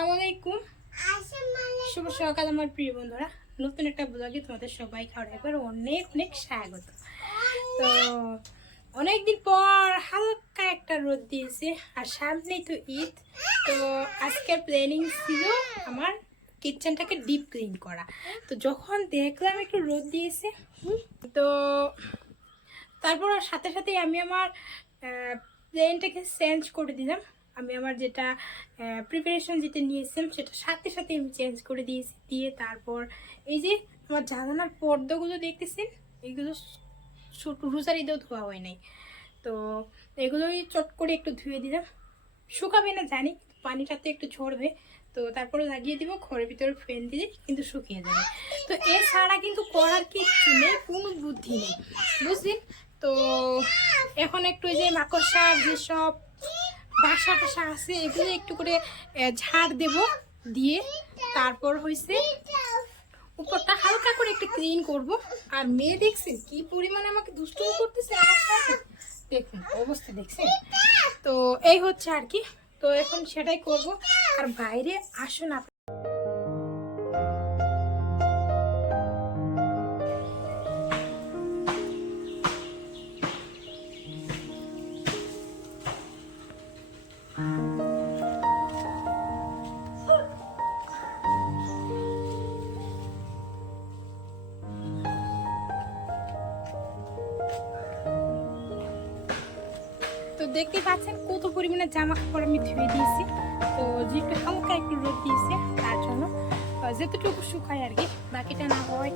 আসসালামু আলাইকুম শুভ সকাল আমার প্রিয় বন্ধুরা। নতুন একটা ব্লগে তোমাদের সবাই খাওয়ার একবার অনেক অনেক স্বাগত। তো অনেকদিন পর হালকা একটা রোদ দিয়েছে আর সামনেই তো ঈদ। তো আজকের প্ল্যানিং ছিল আমার কিচেনটাকে ডিপ ক্লিন করা। তো যখন দেখলাম একটু রোদ দিয়েছে তো তারপর সাথে সাথে আমি আমার প্লেনটাকে চেঞ্জ করে দিলাম। আমি আমার যেটা প্রিপারেশন যেটা নিয়েছিলাম সেটা সাথে সাথে আমি চেঞ্জ করে দিয়েছি। দিয়ে তারপর এই যে আমার জানালার পর্দাগুলো দেখতেছেন, এগুলো এইগুলো রোজারিতেও ধোয়া হয় নাই। তো এগুলোই চট করে একটু ধুয়ে দিলাম। শুকাবে না জানি পানিটাতে একটু ঝরবে। তো তারপরে লাগিয়ে দিব, ঘরের ভিতরে ফ্যান দিলে কিন্তু শুকিয়ে যাবে। তো এছাড়া কিন্তু করার কিচ্ছু নেই, কোনো বুদ্ধি নেই। বুঝলেন? তো এখন একটু এই যে মাকড়সার যেসব বাসা টাসা আছে, এগুলো একটু করে ঝাড় দেব, দিয়ে তারপর হয়েছে উপরটা হালকা করে একটু ক্লিন করব। আর মেয়ে দেখছেন কি পরিমাণে আমাকে দুষ্ট করতেছে দেখুন, অবস্থা দেখছেন? তো এই হচ্ছে আর কি। তো এখন সেটাই করব। আর বাইরে আসুন আপনি। দেখতে পাচ্ছেন কত পরিমাণে জামা কাপড় আমি ধুয়ে দিয়েছি। তো যেটা হালকা একটু রোদ দিয়েছে, তার জন্য যতটুকু শুকায় আর কি। বাকিটা না হয়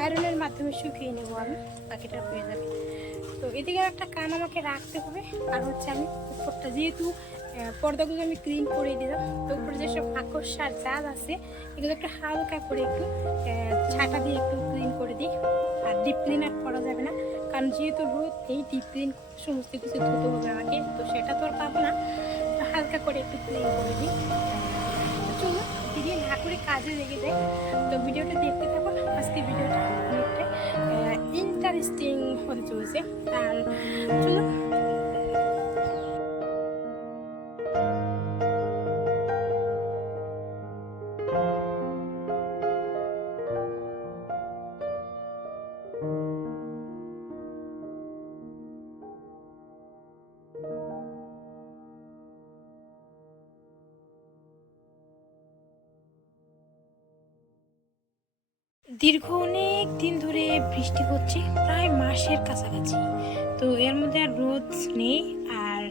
আয়রনের মাধ্যমে শুকিয়ে নেব আমি, বাকিটা হয়ে যাবে। তো এদিকে একটা কান আমাকে রাখতে হবে, আর হচ্ছে আমি উপরটা যেহেতু পর্দাগুলো আমি ক্লিন করে দিলাম, তো উপরে যেসব আকর্ষার জাল আছে, এগুলো একটু হালকা করে একটু ছাটা দিয়ে একটু ক্লিন করে দিই। আর ডিপ ক্লিন আর করা যাবে না কারণ যেহেতু রোদ, এই ডিপ দিন সমস্ত কিছু ধুতে হবে আমাকে, তো সেটা তো আর পাবো না। হালকা করে একটু ক্লিন করে দিই চলো দিদি না করে কাজে লেগে যায়। তো ভিডিওটা দেখতে থাকো আজকে ভিডিওটা অনেকটা ইন্টারেস্টিং হতে চলেছে। আর চলো দীর্ঘ অনেক দিন ধরে বৃষ্টি হচ্ছে, প্রায় মাসের কাছাকাছি। তো এর মধ্যে আর রোদ নেই, আর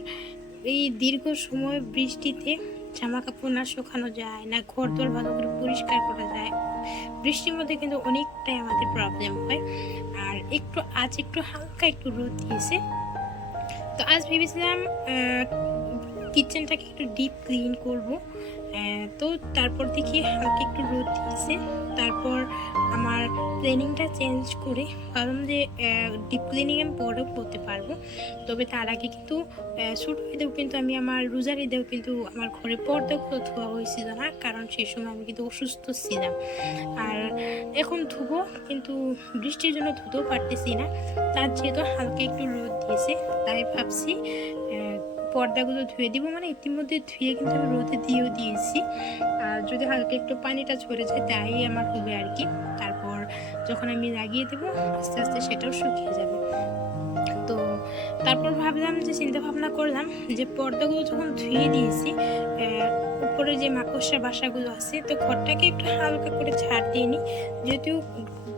এই দীর্ঘ সময় বৃষ্টিতে জামা কাপড় না শুকানো যায়, না ঘর দোর ভালো করে পরিষ্কার করা যায়, বৃষ্টির মধ্যে কিন্তু অনেকটাই আমাদের প্রবলেম হয়। আর একটু, আজ একটু হালকা একটু রোদ দিয়েছে। তো আজ ভেবেছিলাম কিচেনটাকে একটু ডিপ ক্লিন করব। তো তারপর দেখি হালকা একটু রোদ দিয়েছে। তারপর আমার প্ল্যানিংটা চেঞ্জ করে ভাবলাম যে ডিপ ক্লিনিং আমি পরেও করতে পারব। তবে তার আগে কিন্তু ছোটো ঈদেও কিন্তু আমি আমার রোজার ঈদেও কিন্তু আমার ঘরে পর্দাগুলো ধোয়া হয়েছিল না, কারণ সেই সময় আমি কিন্তু অসুস্থ ছিলাম। আর এখন ধুবো, কিন্তু বৃষ্টির জন্য ধুতেও পারতেছি না। তার যেহেতু হালকা একটু রোদ দিয়েছে, তাই ভাবছি পর্দাগুলো ধুয়ে দিব। মানে ইতিমধ্যে ধুয়ে কিন্তু আমি রোদে দিয়েও দিয়েছি। আর যদি হালকা একটু পানিটা ঝরে যায়, তাই আমার হবে আর কি। তারপর যখন আমি লাগিয়ে দেবো, আস্তে আস্তে সেটাও শুকিয়ে যাবে। তো তারপর ভাবলাম যে চিন্তা ভাবনা করলাম যে, পর্দাগুলো যখন ধুয়ে দিয়েছি উপরে যে মাকড়সার বাসাগুলো আছে, তো ঘরটাকে একটু হালকা করে ছাড় দিয়ে নিই। যেহেতু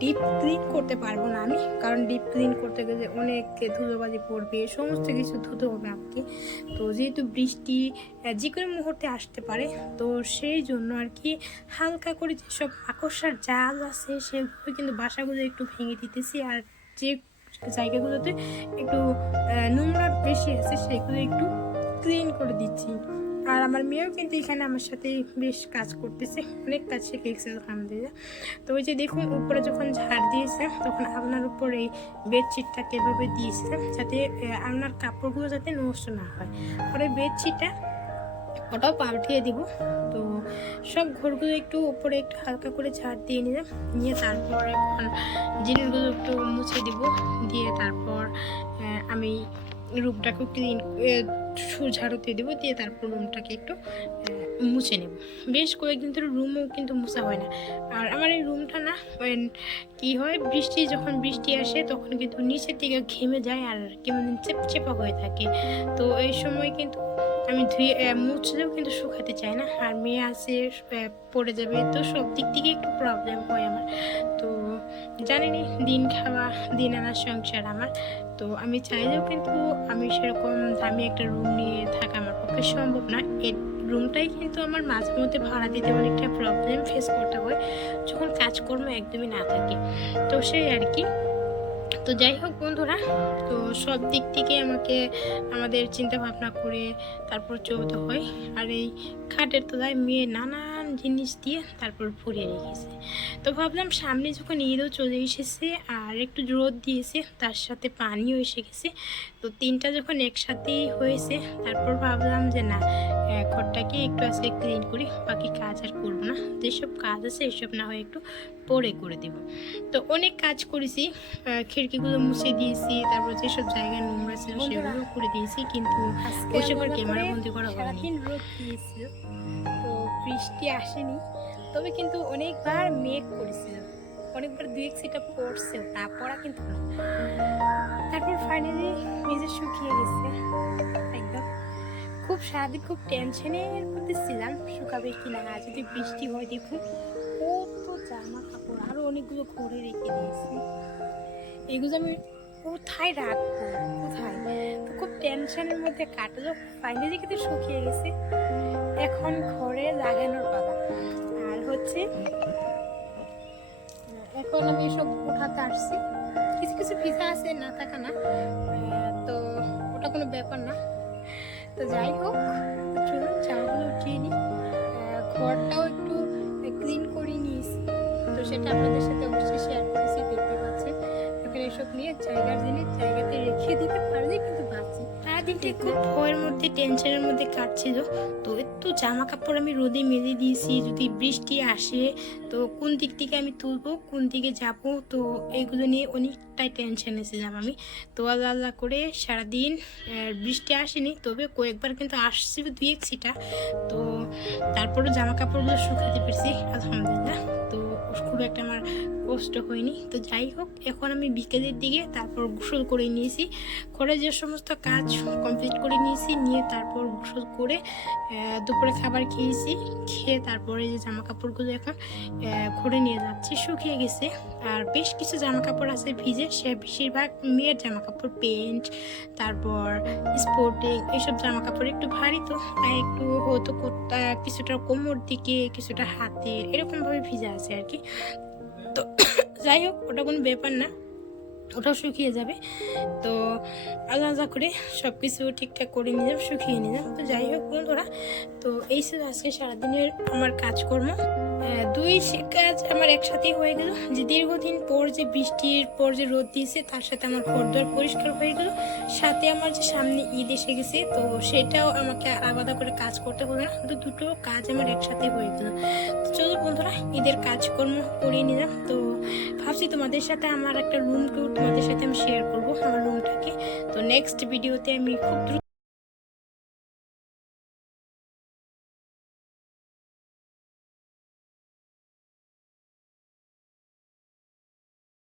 ডিপ ক্লিন করতে পারব না আমি। কারণ ডিপ ক্লিন করতে গেলে অনেক ধুলোবাজি পড়বে, সমস্ত কিছু ধুতে হবে আমাকে। তো যেহেতু বৃষ্টি যে কোনো মুহূর্তে আসতে পারে, তো সেই জন্য আর কি হালকা করে যেসব মাকড়সার জাল আছে, সেগুলো কিন্তু বাসাগুলো একটু ভেঙে দিতেছি। আর যে জায়গাগুলোতে একটু নোংরা বেশি আছে, সেগুলো একটু ক্লিন করে দিচ্ছি। আর আমার মেয়েও কিন্তু এখানে আমার সাথে বেশ কাজ করতেছে। অনেক কাজ শিখে গেছে আলহামদুলিল্লাহ তো ওই যে দেখুন, উপরে যখন ঝাড় দিয়েছে, তখন আপনার উপর এই বেডশিটটাকে এভাবে দিয়েছে, যাতে আপনার কাপড়গুলো যাতে নষ্ট না হয়। পরে বেডশিটটা ওটাও পাল্টিয়ে দিব। তো সব ঘরগুলো একটু উপরে একটু হালকা করে ঝাড় দিয়ে নিলাম। নিয়ে তারপর এখন জিনিসগুলো একটু মুছে দিব। দিয়ে তারপর আমি রুমটাকে ক্লিন ঝাড়ু দিয়ে দেবো দিয়ে তারপর রুমটাকে একটু মুছে নেব। বেশ কয়েকদিন ধরে রুমও কিন্তু মুছা হয় না। আর আমার এই রুমটা না ওই কি হয় বৃষ্টি যখন বৃষ্টি আসে তখন কিন্তু নিচের দিকে ঘেমে যায় আর কেমন চেপচেপা হয়ে থাকে। তো এই সময় কিন্তু আমি ধুয়ে মুছলেও কিন্তু শুকাতে চাই না। আর মেয়ে আহ, পড়ে যাবে তো সব দিক থেকে একটু প্রবলেম হয় আমার। তো জানেনি দিন খাওয়া দিন আনার সংসার আমার। তো আমি চাইলেও কিন্তু আমি সেরকম দামি একটা রুম নিয়ে থাকা আমার পক্ষে সম্ভব না। এর রুমটাই কিন্তু আমার মাঝে মধ্যে ভাড়া দিতে অনেকটা প্রবলেম ফেস করতে হয়, যখন কাজকর্ম একদমই না থাকে। তো সেই আর কি। তো যাই হোক বন্ধুরা, তো সব দিক থেকে আমাকে, আমাদের চিন্তা ভাবনা করে তারপর চলতে হয়। আর এই খাটের তো তলায় মেয়ে নানান জিনিস দিয়ে তারপর ভরিয়ে রেখেছে তো ভাবলাম সামনে যখন ঈদও চলে এসেছে আর একটু রোদ দিয়েছে তার সাথে পানিও এসে গেছে। তো তিনটা যখন একসাথেই হয়েছে তারপর ভাবলাম যে না ঘরটাকে একটু আজকে ক্লিন করি বাকি কাজ আর করব না। যেসব কাজ আছে এসব না হয় একটু পরে করে দেব। তো অনেক কাজ করেছি খিড়কিগুলো মুছে দিয়েছি তারপর যেসব জায়গায় নোংরা ছিল সেগুলো করে দিয়েছি কিন্তু ওইসব আর ক্যামেরা বন্দি করা হয়নি। বৃষ্টি আসেনি, তবে কিন্তু অনেকবার মেঘ করেছিল। অনেকবার দুই এক সিটা পড়ছেও না পড়া কিন্তু না। তারপর ফাইনালি মেঝে শুকিয়ে গেছে। একদম। খুব সারাদিন খুব টেনশনের মধ্যে ছিলাম শুকাবে কি না, যদি বৃষ্টি হয় দেখুন। কত জামা কাপড়, আরও অনেকগুলো ঘরে রেখে দিয়েছি। এগুলো আমি কোথায় রাখব? কোথায়? তো খুব টেনশনের মধ্যে কাটলো ফাইনালি কিন্তু শুকিয়ে গেছে। এখন ঘরে লাগানোর পালা। আর হচ্ছে, এখন আমি সব উঠাতে আসছি। কিছু কিছু ভিজা আছে, না থাকা না। তো ওটা কোনো ব্যাপার না। তো যাই হোক চলুন জামাগুলো উঠিয়ে নিই। ঘরটাও একটু ক্লিন করে নিয়েছি। তো সেটা আপনাদের সাথে এখানে নিয়ে জায়গার জিনিস জায়গাতে রেখে দিতে পারলে কিন্তু বাঁচি। সারাদিনটা খুব ভয়ের মধ্যে টেনশনের মধ্যে কাটছিল। তো একটু জামা কাপড় আমি রোদে মেলে দিয়েছি যদি বৃষ্টি আসে তো কোন দিক থেকে আমি তুলবো কোন দিকে যাব? তো এইগুলো নিয়ে অনেকটাই টেনশনে ছিলাম আমি। তো আল্লাহ আল্লাহ করে সারাদিন বৃষ্টি আসেনি তবে কয়েকবার কিন্তু আসছিল দুই এক সিটা তো তারপরে জামা কাপড়গুলো শুকাতে পেরেছি আলহামদুলিল্লাহ। তো খুব একটা আমার কষ্ট হয়নি। তো যাই হোক, এখন আমি বিকেলের দিকে তারপর গোসল করে নিয়েছি। করে যে সমস্ত কাজ কমপ্লিট করে নিয়েছি, নিয়ে তারপর গোসল করে দুপুরে খাবার খেয়েছি। খেয়ে তারপরে যে জামা কাপড়গুলো এখন ঘরে নিয়ে যাচ্ছি। শুকিয়ে গেছে। আর বেশ কিছু জামা কাপড় আছে ভিজে। সে বেশিরভাগ মেয়ের জামা কাপড় প্যান্ট, তারপর স্পোর্টিং এইসব জামা কাপড় একটু ভারী তো। তাই একটু হয়তো কিছুটা কোমর দিকে, কিছুটা হাতের, এরকমভাবে ভিজে আছে আর কি। তো যাই হোক, ওটা কোনো ব্যাপার না। ওটাও শুকিয়ে যাবে। তো আলাদা আলাদা করে সব কিছু ঠিকঠাক করে নিলাম শুকিয়ে নিলাম তো যাই হোক বন্ধুরা, তো এই ছিল আজকে সারাদিনের আমার কাজকর্ম। দুই কাজ আমার একসাথেই হয়ে গেল। যে দীর্ঘদিন পর যে বৃষ্টির পর যে রোদ দিয়েছে, তার সাথে আমার ঘরদোর পরিষ্কার হয়ে গেল। সাথে আমার যে সামনে ঈদ এসে গেছে, তো সেটাও আমাকে আলাদা করে কাজ করতে হলো না। তো দুটো কাজ আমার একসাথে হয়ে গেল। তো চলো বন্ধুরা, ঈদের কাজকর্ম করিয়ে নিলাম। তো ভাবছি তোমাদের সাথে আমার একটা রুম টুর তোমাদের সাথে আমি শেয়ার করব আমার রুমটাকে তো নেক্সট ভিডিওতে আমি খুব দ্রুত